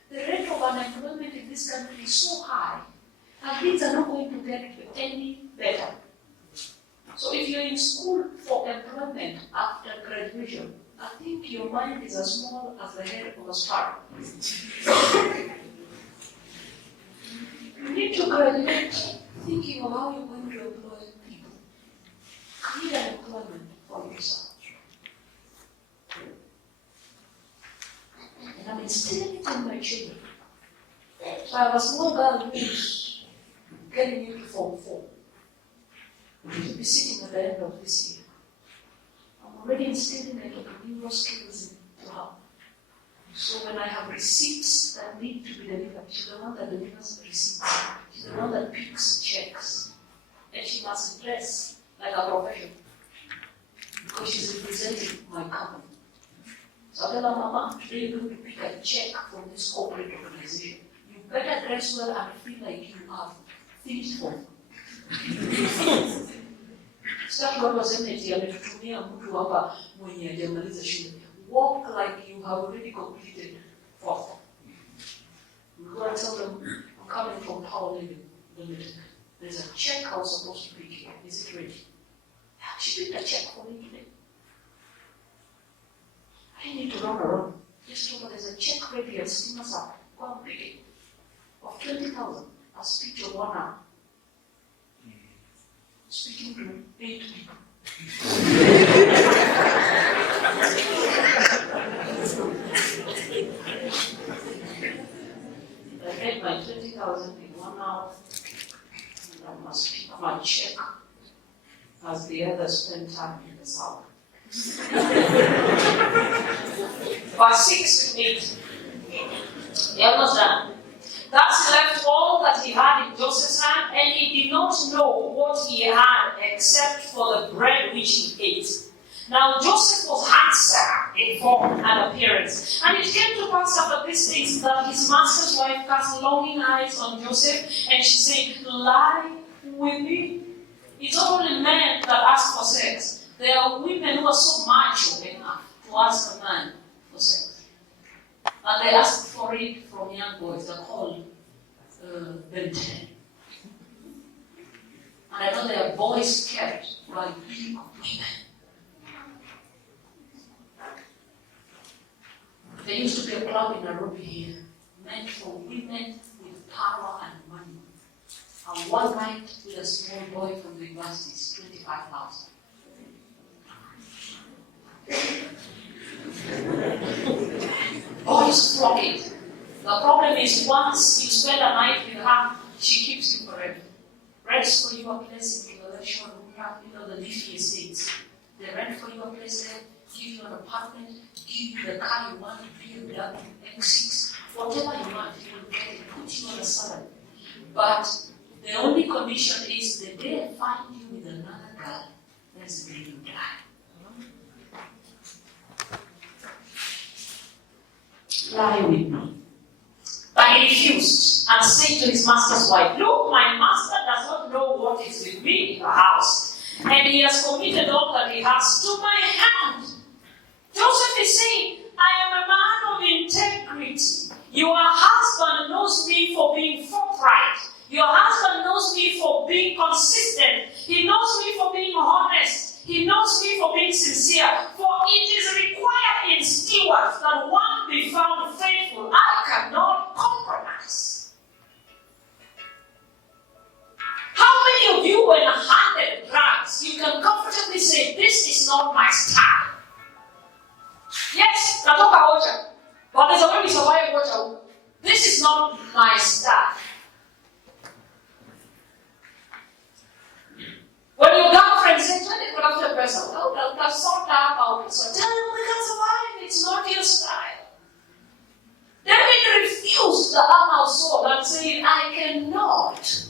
The rate of unemployment in this country is so high, and things are not going to get any better. So if you're in school for employment after graduation, I think your mind is as small as the head of a sparrow. You need to graduate thinking of how you're going to employ people. Create an employment for yourself. And I'm instilling it in my children. So I have a small girl who is getting into Form 4. She'll be sitting at the end of this year. I'm already instilling a lot of neuro skills into her. So when I have receipts that need to be delivered, she's the one that delivers the receipts. She's the one that picks checks. And she must dress like a professional. Because she's representing my company. So I tell her, Mama, today you're going to pick a check from this corporate organization. You better dress well and feel like you have finished form. Sitaki watu waseme eti ametutumia mtu hapa mwenye hajamaliza shule. Walk like you have already completed fourth. We're going to tell them, I'm coming from Power Living Limited. There's a check I was supposed to pick here. Is it ready? She picked a check for me today. I didn't need to run around. Just told her there's a check ready at Steamer's Up. Go and pick it. Of 20,000. I'll speak to 1 hour. Speaking to 8 people. I get my 20,000 in 1 hour. And I must pick my check as the others spend time in the south. Verse 6 to 8. He almost done. Thus left all that he had in Joseph's hand, and he did not know what he had except for the bread which he ate. Now Joseph was handsome in form and appearance. And it came to pass after these things that his master's wife cast longing eyes on Joseph, and she said, lie with me. It's not only men that ask for sex. There are women who are so macho enough to ask a man for sex. And they ask for it from young boys. They're called Ben 10. And I know there are boys kept by big women. There used to be a club in Nairobi here, meant for women with power and money. And one night with a small boy from the university is 25,000. Boys flock it. The problem is once you spend a night with her, she keeps you forever. Rents for you a place in Kivalation, the leafy estates. They rent for you a place there, give you an apartment, give you the car you want, BMW X6, whatever you want, you will get it, put you on a salary. But the only condition is the day I find you with another girl, that's the day you die. Lie with me. But he refused and said to his master's wife, look, my master does not know what is with me in the house, and he has committed all that he has to my hand. Joseph is saying, I am a man of integrity. Your husband knows me for being forthright. Your husband knows me for being consistent. He knows me for being honest. He knows me for being sincere. For it is required in stewards that one be found faithful. I cannot compromise. How many of you, when handed drugs, you can comfortably say, this is not my style? Yes, natoka hoja. But there's already survived hoja. This is not my style. When your girlfriend says, when you go after a person, oh, that's sort out it. So tell them we can survive. It's not your style. David refused the armor of sword and said, I cannot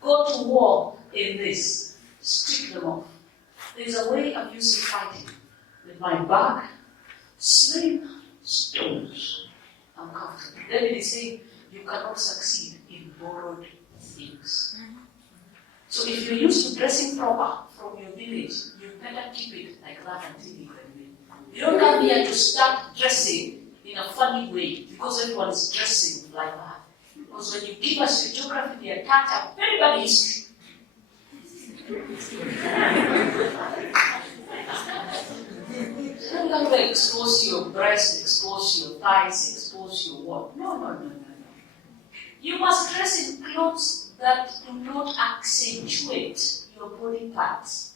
go to war in this. Strip them off. There's a way I'm used to fighting. With my back, sling, stones. I'm comfortable. David is saying, you cannot succeed in borrowed things. So if you're used to dressing proper from your village, you better keep it like that until you can win. You don't come here to start dressing in a funny way because everyone is dressing like that. Because when you give us your geography, we attach a very bad history. You don't come to expose your breast, expose your thighs, expose your what? No. You must dress in clothes that do not accentuate your body parts.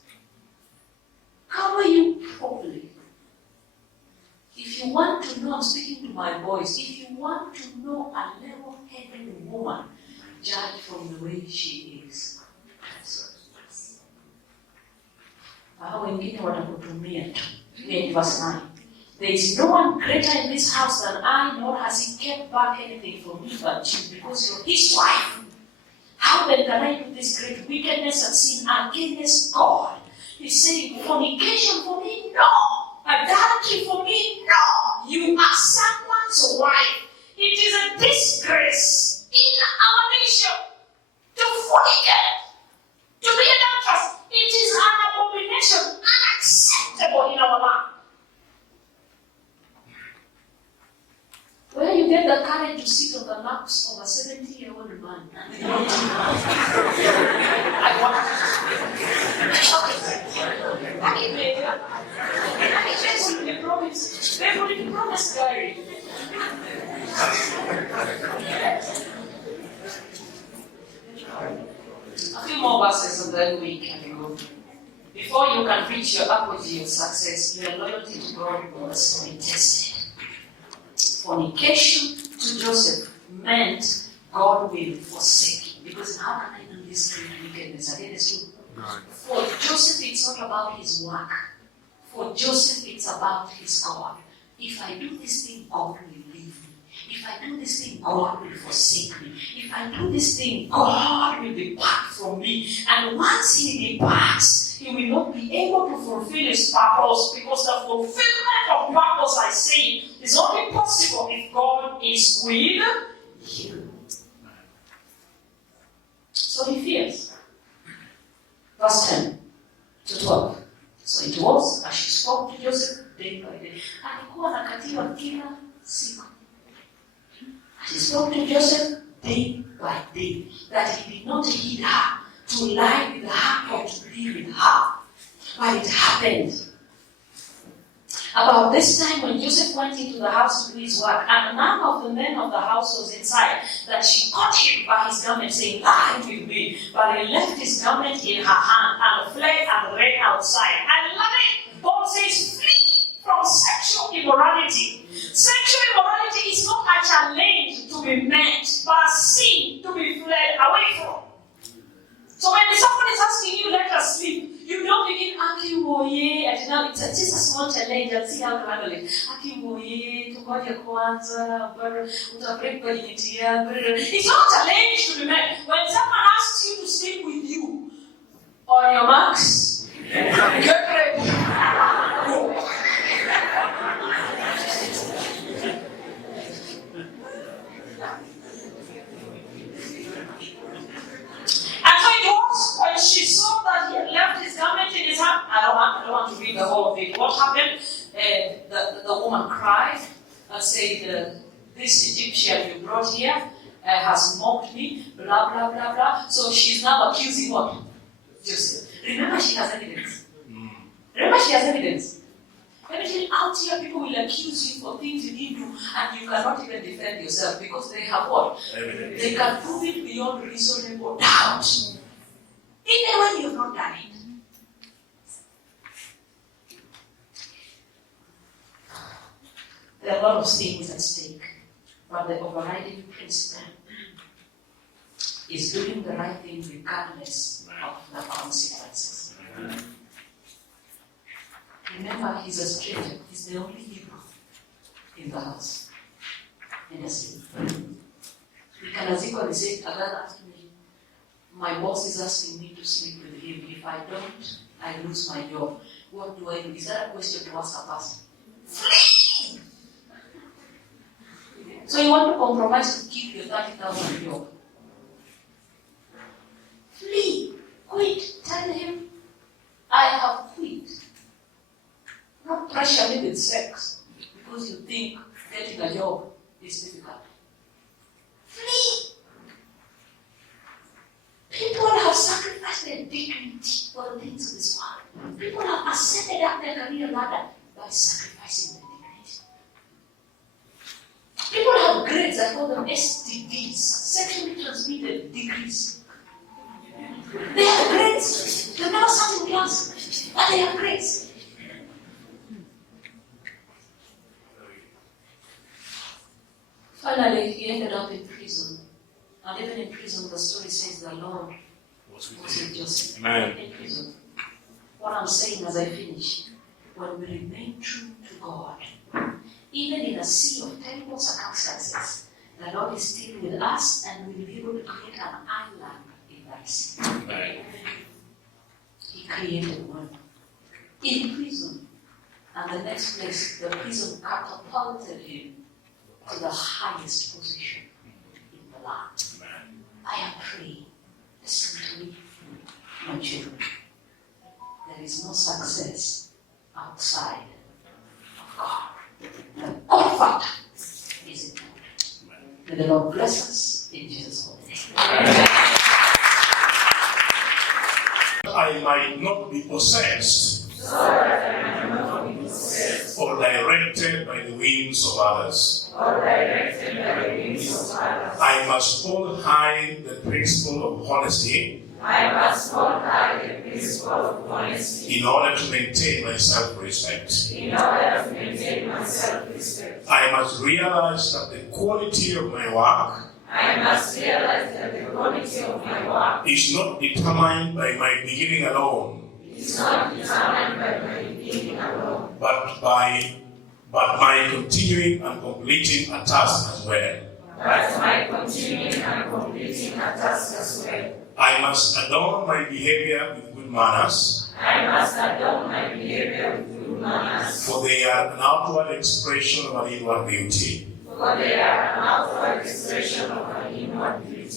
Cover you properly. If you want to know, I'm speaking to my boys, if you want to know a level-headed woman, judge from the way she is. Hao wengine watakutumia tu. Verse 9. There is no one greater in this house than I, nor has he kept back anything from me but you, because you're his wife. How then can I do this great wickedness and sin against God? He's saying, fornication for me, no. Adultery for me, no. You are someone's wife. It is a disgrace in our nation to fornicate, to be adulterous. It is an abomination, unacceptable in our land. Where you get the courage to sit on the laps of a 70-year-old man. I want they promise diary. A few more verses and then we can go. Before you can reach your apogee of success, your loyalty to God must be tested. Fornication to Joseph meant God will forsake him. Because how can I do this great wickedness against you? For Joseph, it's not about his work. For Joseph, it's about his God. If I do this thing, God will leave me. If I do this thing, God will forsake me. If I do this thing, God will depart from me. And once he departs, he will not be able to fulfill his purpose, because the fulfillment of purpose, I say, is only possible if God is with you. So he fears. Verse 10 to 12. So it was as she spoke to Joseph day by day. Alikuwa anakatiwa kila siku. She spoke to Joseph day by day, that he did not heed her, to lie with her or to be with her. But it happened about this time when Joseph went into the house to do his work, and none of the men of the house was inside, that she caught him by his garment, saying, "Lie with me." But he left his garment in her hand and fled and ran outside. And love it. Paul says, flee from sexual immorality. Sexual immorality is not a challenge to be met, but a sin to be fled away from. So when someone is asking you, let us sleep, you don't begin asking, oh yeah, and now it's just a small challenge and see how to handle it. Asking, oh yeah, tukoje kwanza, utabreak virginity. It's not a challenge to be met. When someone asks you to sleep with you, on your marks, get ready. Go. When she saw that he had left his garment in his hand, I don't want to read the whole of it. What happened? The woman cried and said, "This Egyptian you brought here has mocked me, blah, blah, blah, blah. So she's now accusing what? Joseph. Remember, she has evidence. Remember, she has evidence. Let me tell you, out here, people will accuse you for things you didn't do, and you cannot even defend yourself because they have what? Evidence. They can prove it beyond reasonable doubt. Even when you've not done it. There are a lot of things at stake, but the overriding principle is doing the right thing regardless of the consequences. Remember, he's a stranger. He's the only Hebrew in the house. In the city. We can as equally say, Agar asked me, my boss is asking me to sleep with him. If I don't, I lose my job. What do I do? Is that a question to ask a person? Flee! So you want to compromise to keep your 30,000 job? Flee! Quit! Tell him, I have quit. Not pressure me with sex because you think getting a job is difficult. Flee! People have sacrificed their dignity for the things of this world. People have ascended up their career ladder by sacrificing their dignity. People have grades, I call them STDs, sexually transmitted degrees. They have grades. They've never sat in class, but they have grades. Finally, he ended up in prison. And even in prison, the story says the Lord was with Joseph. Amen. In prison. What I'm saying as I finish, when we remain true to God, even in a sea of terrible circumstances, the Lord is still with us and will be able to create an island in that sea. Amen. He created one. In prison. And the next place, the prison catapulted him to the highest position in the land. Amen. I am praying. Listen to me, my children. There is no success outside of God. The God factor is important. May the Lord bless us in Jesus' holy name. I might not be possessed or directed by the whims of others. I must hold high the principle of honesty in order to maintain my self-respect. I must realize that the quality of my work is not determined by my beginning alone, but my continuing and completing a task as well. I must adorn my behavior with good manners, for they are an outward expression of an inward beauty.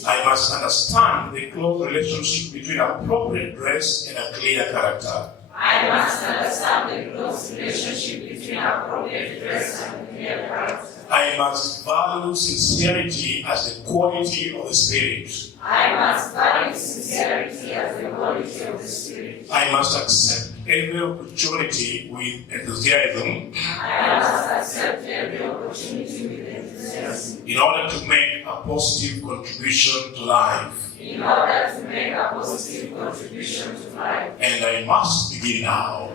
I must understand the close relationship between appropriate dress and a clear character. I must value sincerity as the quality of the Spirit. I must accept every opportunity with enthusiasm in order to make a positive contribution to life. And I must begin now.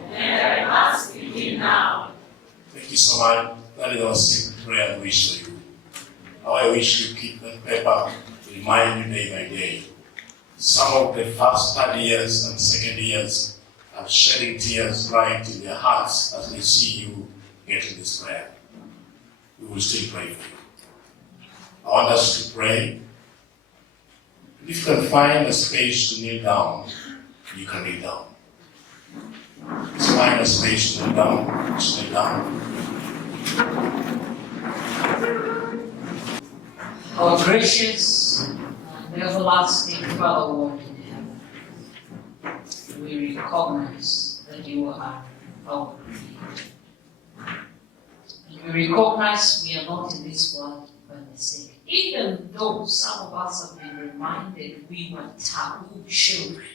Thank you so much. That is our simple prayer and wish for you. How I wish you keep that paper to remind you day by day. Some of the first third years and second years are shedding tears right in their hearts as they see you getting this prayer. We will still pray for you. I want us to pray. If you can find a space to kneel down, you can kneel down. Let's find a space to kneel down. Just kneel down. Our gracious and everlasting Father, Lord in heaven, we recognize that you are our Creator. And we recognize we are not in this world by mistake. Even though some of us have been reminded we were taboo children,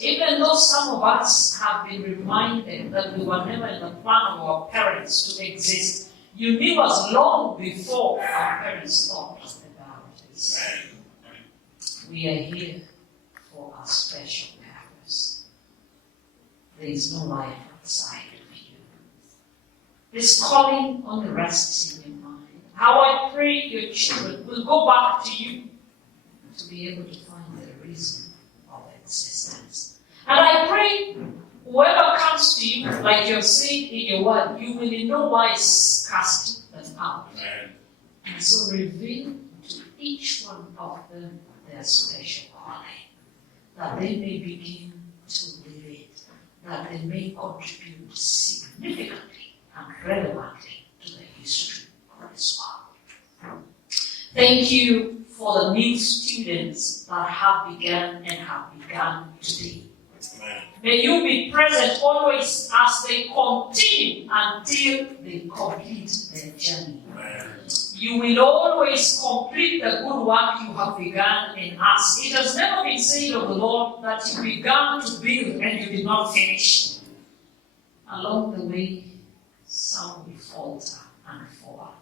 even though some of us have been reminded that we were never in the plan of our parents to exist, you knew us long before our parents thought about this. We are here for a special purpose. There is no life outside of you. This calling only rests in your mind. How I pray your children will go back to you to be able to find the reason of existence. And I pray whoever comes to you, like you're saying in your word, you will in no wise cast them out. And so reveal to each one of them their special calling, that they may begin to live it, that they may contribute significantly and relevantly to the history of this world. Thank you for the new students that have begun and have begun today. May you be present always as they continue until they complete their journey. You will always complete the good work you have begun in us. It has never been said of the Lord that you began to build and you did not finish. Along the way, some will falter and fall.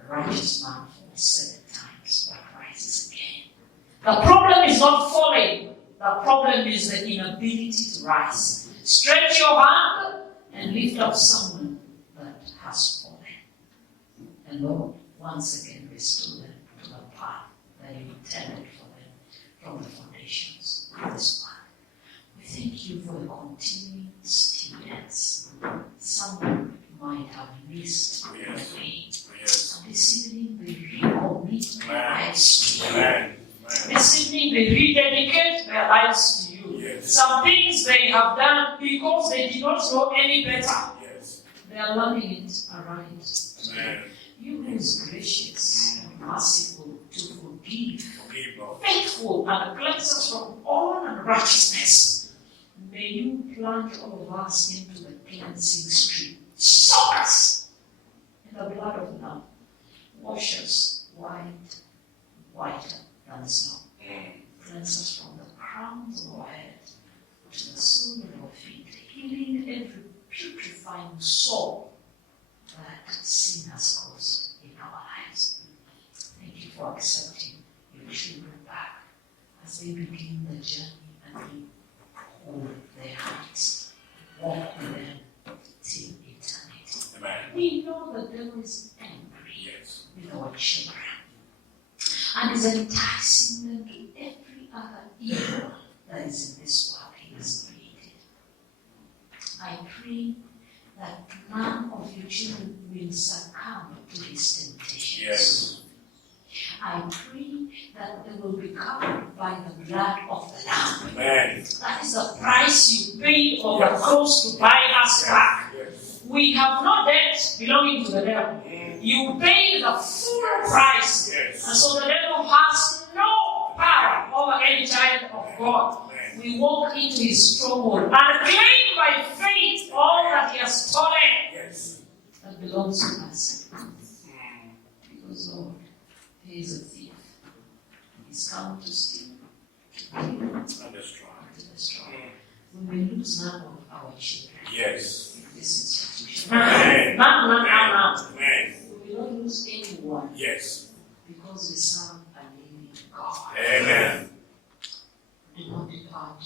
A righteous man falls 7 times but rises again. The problem is not falling. The problem is the inability to rise. Stretch your hand and lift up someone that has fallen. And Lord, once again restore them to the path that you intended for them from the foundations of this world. We thank you for the continuing students. Someone might have missed the way. And this evening they recommit their lives to you. This evening they rededicate their lives to you. Some things they have done because they did not know any better. They are learning it aright. You who is gracious and merciful to forgive, faithful and cleanse us from all unrighteousness. May you plunge all of us into the cleansing stream. Soak us in the blood of the Lamb. Wash us whiter than snow. Cleanse us from the crowns of our head to the sole of our feet, healing every putrefying soul that sin has caused in our lives. Thank you for accepting your children back as they begin the journey and you hold their hands, walk with them till eternity. Amen. We know the devil is angry with our children and is enticing them to every other evil that is in this world he has created. I pray that none of your children will succumb to his temptations. I pray that they will be covered by the blood of the Lamb. Amen. That is the price you paid on the cross to buy us back. We have no debt belonging to the devil. You paid the full price. And so the devil has no power over any child of God. We walk into his stronghold and claim by faith all that he has stolen that belongs to us. Because Lord, he is a thief. He's come to steal, to kill, and to destroy. We may lose none of our children in this institution. None. We will not lose anyone because we serve a living God. Amen. Do not depart